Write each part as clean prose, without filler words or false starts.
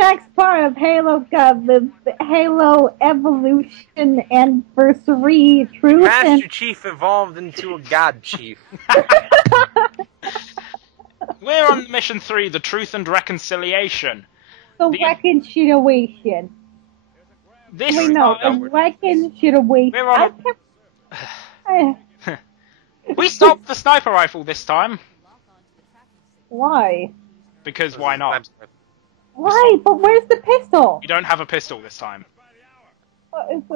next part of Halo the Halo Evolution Anniversary Truth Master Chief evolved into a God Chief. We're on mission 3, the Truth and Reconciliation. the reconciliation. This Wait, no, time, the reconciliation. We're on we stopped the sniper rifle this time. Why? Because why not? Why? But where's the pistol? You don't have a pistol this time. This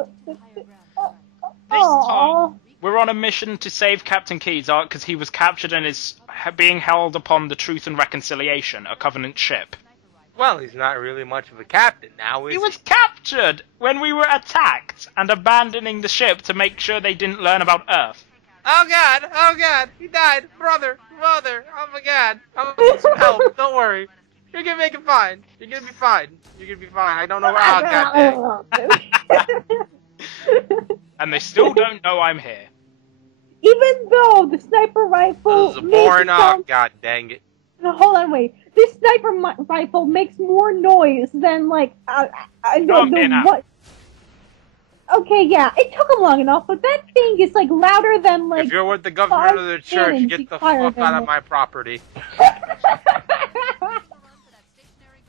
Aw. time, we're on a mission to save Captain Keyes because he was captured and is being held upon the Truth and Reconciliation, a Covenant ship. Well, he's not really much of a captain now, is He was captured when we were attacked and abandoning the ship to make sure they didn't learn about Earth. Oh God, he died. Brother, mother, oh my God. I'm gonna need some help, don't worry. You're gonna make it fine. You're gonna be fine. You're gonna be fine. I don't know where, oh God dang. And they still don't know I'm here. Even though the sniper rifle This is a makes boring off, sound... God dang it. No, hold on, wait. This sniper rifle makes more noise than, like, I don't know what... Okay, yeah, it took him long enough, but that thing is, like, louder than, like... If you're with the government of the church, cannons get the fired fuck out at of my property.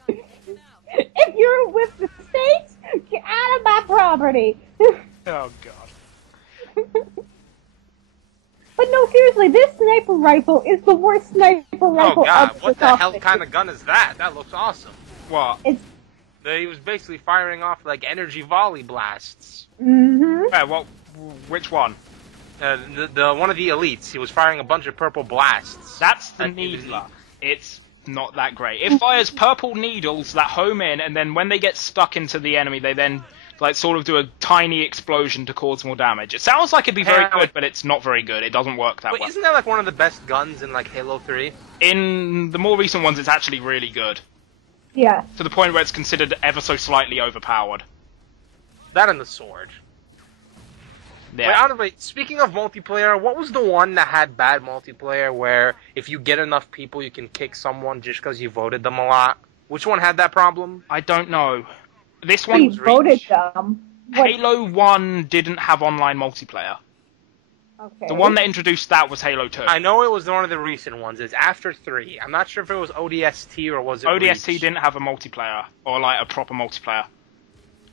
If you're with the states, get out of my property. Oh God. But no, seriously, this sniper rifle is the worst sniper rifle Oh God, ever. what the hell kind of gun is that? That looks awesome. What? It's... He was basically firing off, like, energy volley blasts. Mm-hmm. Yeah, well, which one? The one of the elites, he was firing a bunch of purple blasts. That's the Needler. It's not that great. It fires purple needles that home in, and then when they get stuck into the enemy, they then like sort of do a tiny explosion to cause more damage. It sounds like it'd be very good, but it's not very good. It doesn't work that well. Isn't that like one of the best guns in like Halo 3? In the more recent ones, it's actually really good. Yeah. To the point where it's considered ever so slightly overpowered. That and the sword. Yeah. Wait, speaking of multiplayer, what was the one that had bad multiplayer where if you get enough people you can kick someone just because you voted them a lot? Which one had that problem? I don't know. This We one was voted them. What? Halo 1 didn't have online multiplayer. Okay. The one that introduced that was Halo 2. I know it was one of the recent ones. It's after 3. I'm not sure if it was ODST or was it ODST Reach? didn't have a multiplayer, or like a proper multiplayer.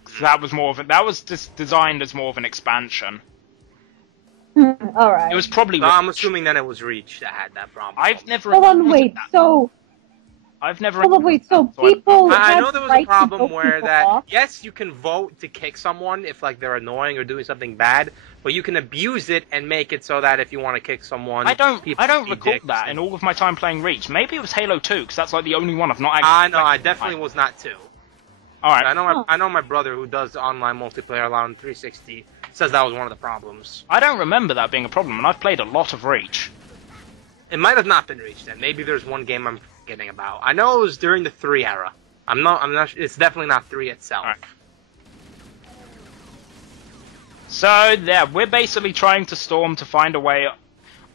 So that was more of that was just designed as more of an expansion. Alright. It was probably. No, I'm Reach. assuming then it was Reach that had that problem. I've never. Hold on, encountered wait, that. so... I've never. Hold on, wait, so I- people I have know there was right a to problem vote where people that, off. yes, you can vote to kick someone if like they're annoying or doing something bad, but you can abuse it and make it so that if you want to kick someone, I don't people be recall dicks that and- in all of my time playing Reach. Maybe it was Halo 2, because that's like the only one I've not actually. I know, I played. definitely was not too. All right. I know my brother who does online multiplayer a lot on 360 says that was one of the problems. I don't remember that being a problem, and I've played a lot of Reach. It might have not been Reach then. Maybe there's one game I'm forgetting about. I know it was during the 3 era. I'm not. It's definitely not 3 itself. Alright. So yeah, we're basically trying to storm to find a way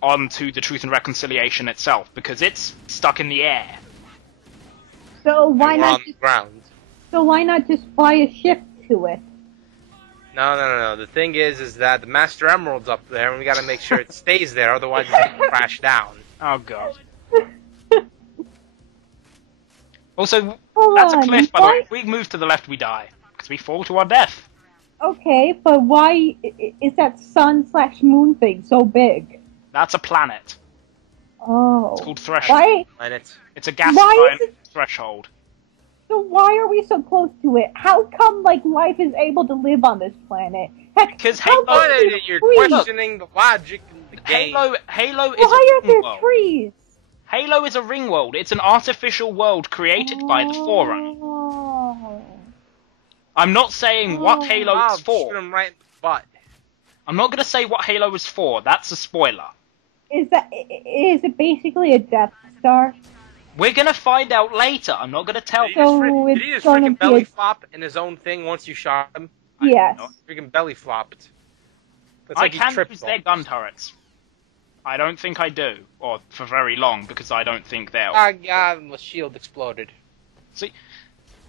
onto the Truth and Reconciliation itself because it's stuck in the air. So why And we're not on the ground? So why not just fly a ship to it? No. The thing is that the Master Emerald's up there, and we gotta make sure it stays there, otherwise it's gonna crash down. Oh god. Also, Hold that's a on, cliff, by the way. why- If we move to the left, we die. Because we fall to our death. Okay, but why is that sun/moon thing so big? That's a planet. Oh. It's called Threshold. Why? And it's It's a gas Why is giant it- threshold. So why are we so close to it? How come like life is able to live on this planet? Heck, Because how Halo- come what there's you're trees? questioning the logic of the game. Halo is Why a are ring there world. trees? Halo is a ring world. It's an artificial world created by the Forerunner. Oh. I'm not saying what Halo Wow, is for. shoot him right in the butt. I'm not going to say what Halo is for. That's a spoiler. Is it basically a Death Star? We're going to find out later. I'm not going to tell. Did he just, So did it's he just gonna freaking be belly a- flop in his own thing once you shot him? Yes. Freaking belly flopped. That's I like he can tripped use their gun turrets. I don't think I do. Or for very long, because I don't think they're... Ah, God, the shield exploded. See,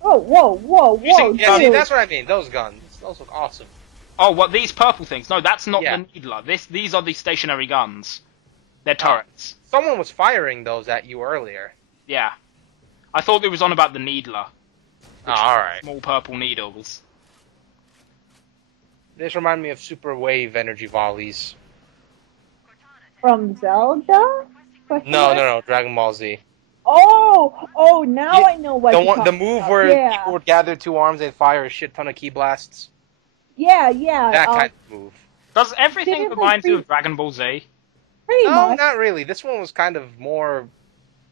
Oh, whoa, Yeah, see, dude. that's what I mean. Those guns. Those look awesome. Oh, what, these purple things? No, that's not Yeah. the Needler. These are the stationary guns. They're turrets. Someone was firing those at you earlier. Yeah. I thought it was on about the Needler. Oh, alright. Small purple needles. This reminded me of Super Wave energy volleys. From Zelda? No, Dragon Ball Z. Oh, now Yeah, I know what you're The talking move about. where Yeah. people would gather two arms and fire a shit ton of key blasts. Yeah. That kind of move. Does everything Didn't remind you like of Dragon Ball Z? Pretty No, much. not really. This one was kind of more...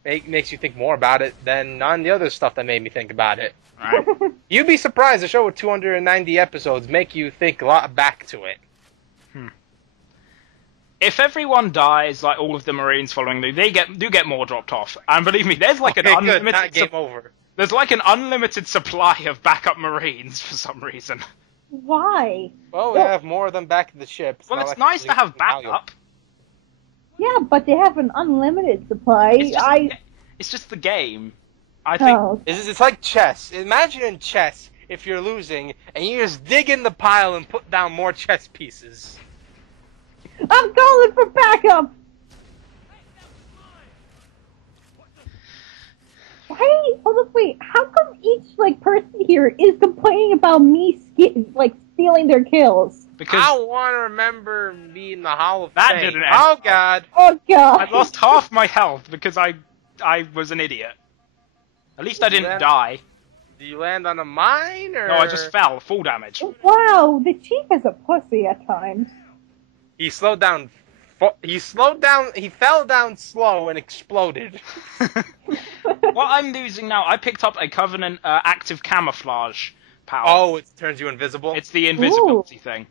makes you think more about it than on the other stuff that made me think about it. Right. You'd be surprised a show with 290 episodes make you think a lot back to it. If everyone dies, like all of the Marines following me, they do get more dropped off. And believe me, there's like an Okay, good. unlimited Not game over. there's like an unlimited supply of backup Marines for some reason. Why? Well, we have more of them back in the ship. Well, not it's like nice to have backup. Yeah, but they have an unlimited supply. It's just the game. I think Oh, It's like chess. Imagine in chess, if you're losing, and you just dig in the pile and put down more chess pieces. I'm calling for backup. Why? Hold up, wait. How come each person here is complaining about me stealing their kills? because I want to remember me in the Hall of That Fame. didn't end Oh, well. God. Oh god. I lost half my health because I was an idiot. At least I didn't Then- die. Do you land on a mine, or...? No, I just fell. Full damage. Wow, the chief is a pussy at times. He slowed down... He fell down slow and exploded. What I'm losing now, I picked up a Covenant active camouflage power. Oh, it turns you invisible? It's the invisibility thing.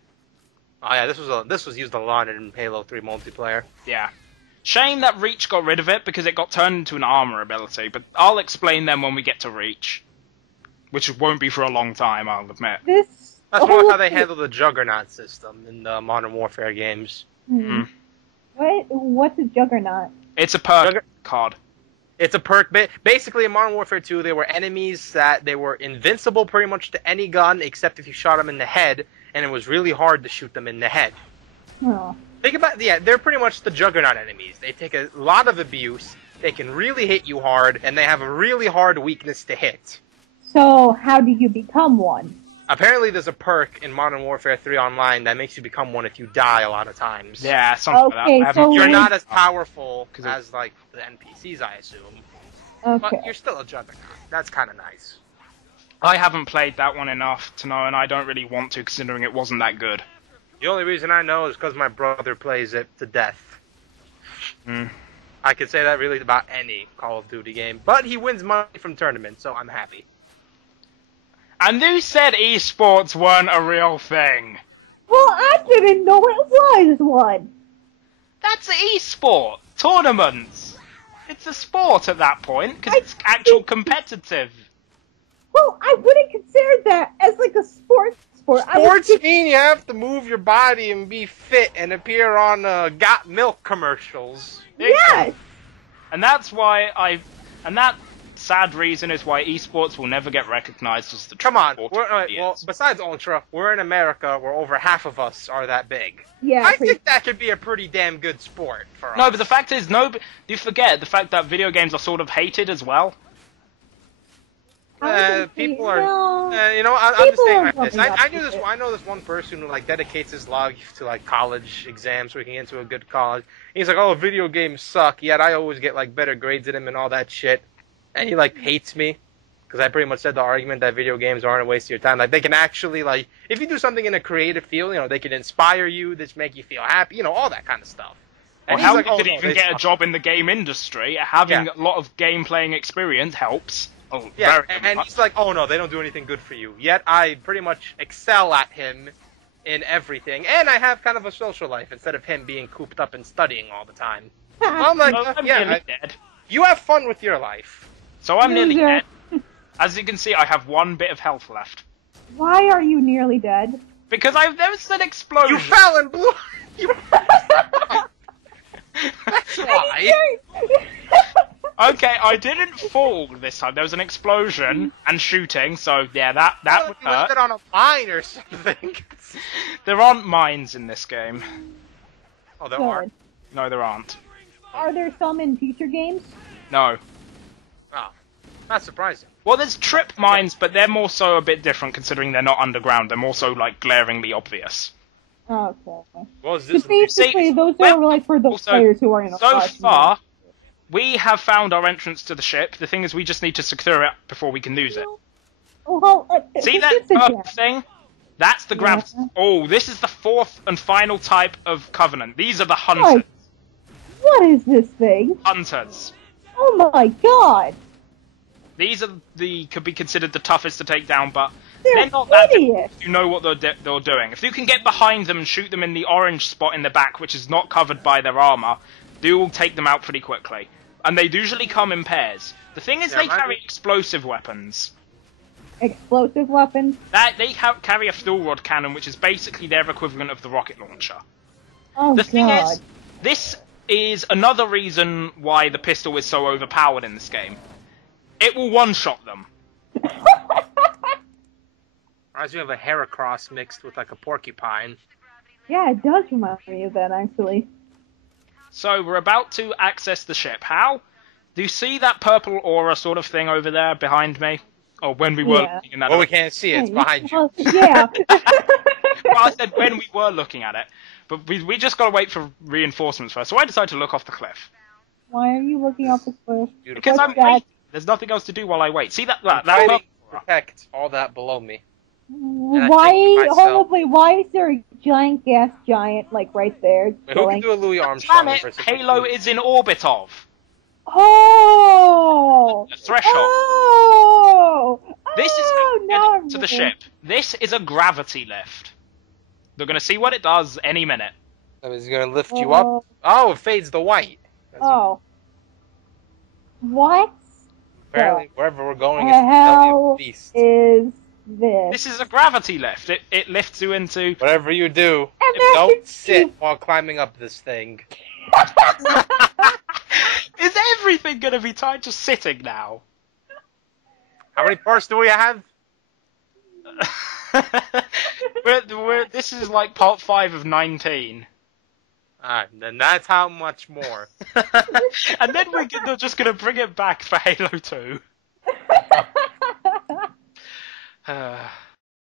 Oh, yeah, this was used a lot in Halo 3 multiplayer. Yeah. Shame that Reach got rid of it because it got turned into an armor ability, but I'll explain them when we get to Reach. Which won't be for a long time, I'll admit. This. That's more oh, how they handle the Juggernaut system in the Modern Warfare games. What's a juggernaut? It's a perk card. It's a perk. Basically, in Modern Warfare 2, there were enemies that they were invincible pretty much to any gun except if you shot them in the head, and it was really hard to shoot them in the head. Oh. Think about, they're pretty much the Juggernaut enemies. They take a lot of abuse, they can really hit you hard, and they have a really hard weakness to hit. So how do you become one? Apparently, there's a perk in Modern Warfare 3 Online that makes you become one if you die a lot of times. Yeah, something Okay, like that. so You're we- not as powerful 'Cause it- as, like, the NPCs, I assume. Okay. But you're still a Juggernaut. That's kind of nice. I haven't played that one enough to know, and I don't really want to, considering it wasn't that good. The only reason I know is because my brother plays it to death. Mm. I could say that really about any Call of Duty game. But he wins money from tournaments, so I'm happy. And who said esports weren't a real thing? Well, I didn't know it was one. That's esport. Tournaments. It's a sport at that point, because it's actual competitive. Well, I wouldn't consider that as a sports sport. Sports mean you have to move your body and be fit and appear on Got Milk commercials. Yes. And that's why and that sad reason is why esports will never get recognized as the Come on. sport We're, it well, is. besides Ultra, we're in America where over half of us are that big. Yeah. I think that could be a pretty damn good sport for us. No, but the fact is, you forget the fact that video games are sort of hated as well. People are, No. you know, I'm just People saying are like this. bumping up I to it. know this one person who dedicates his life to college exams so he can get into a good college. He's like, oh, video games suck. Yet I always get better grades in them and all that shit. And he hates me because I pretty much said the argument that video games aren't a waste of your time. They can actually if you do something in a creative field, they can inspire you, just make you feel happy, all that kind of stuff. Or And how he's you like, could oh, no, even they get a suck. job in the game industry. Having Yeah. a lot of game playing experience helps. Oh, Yeah, very and much. he's like, oh no, they don't do anything good for you. Yet I pretty much excel at him in everything, and I have kind of a social life instead of him being cooped up and studying all the time. I'm like, I'm yeah, nearly dead. you have fun with your life. So I'm nearly Loser. dead. As you can see, I have one bit of health left. Why are you nearly dead? Because there was an explosion. You fell and blew. You... That's why. Okay, I didn't fall this time. There was an explosion and shooting, so yeah, that would You landed hurt. on a mine or something. There aren't mines in this game. Oh, there are. Good. No, there aren't. Are there some in future games? No. Oh, not surprising. Well, there's trip mines, but they're more so a bit different considering they're not underground. They're more so like glaringly obvious. Okay. Well, is So this basically, See, those well, are like for those also, players who are in a So rush. far, we have found our entrance to the ship. The thing is, we just need to secure it before we can use it. Well, See this that is a purple gem. thing? That's the gravity. Yeah. Oh, this is the fourth and final type of Covenant. These are the Hunters. What? What is this thing? Hunters. Oh my god! These are could be considered the toughest to take down, but They're they're not that difficult hideous. if you know what they're doing. If you can get behind them and shoot them in the orange spot in the back, which is not covered by their armor, you will take them out pretty quickly. And they usually come in pairs. The thing is, Yeah, they carry explosive weapons. Explosive weapons? They carry a fuel rod cannon, which is basically their equivalent of the rocket launcher. Oh The thing god. is, this is another reason why the pistol is so overpowered in this game. It will one-shot them. Reminds me of a Heracross mixed with like a porcupine. Yeah, it does remind me of that, actually. So we're about to access the ship. How? Do you see that purple aura sort of thing over there behind me? Or when we were Yeah. looking at Well, we it. can't see it. It's behind you. Well, yeah. Well, I said when we were looking at it. But we just gotta wait for reinforcements first. So I decided to look off the cliff. Why are you looking up the cliff? Because What's I'm that? waiting. There's nothing else to do while I wait. See that Fighting purple to aura? protect all that below me. I Why? think to myself- Hold on, why is there a giant gas giant like right there? Wait, who can Going? do a Louis Armstrong Planet impersonation? Halo is in orbit of. Oh! The threshold. Oh! This is oh, how we now get I'm to the with you. ship. This is a gravity lift. They're gonna see what it does any minute. That means it's gonna lift you up. Oh, it fades the white. Oh. What Apparently, wherever we're going, the it's the belly hell of the beast. is this? This is a gravity lift. It lifts you into. Whatever you do, And then don't it's- sit while climbing up this thing. Is everything gonna be tied to sitting now? How many parts do we have? This is like part 5 of 19. Alright, then that's how much more. And then they're just gonna bring it back for Halo 2.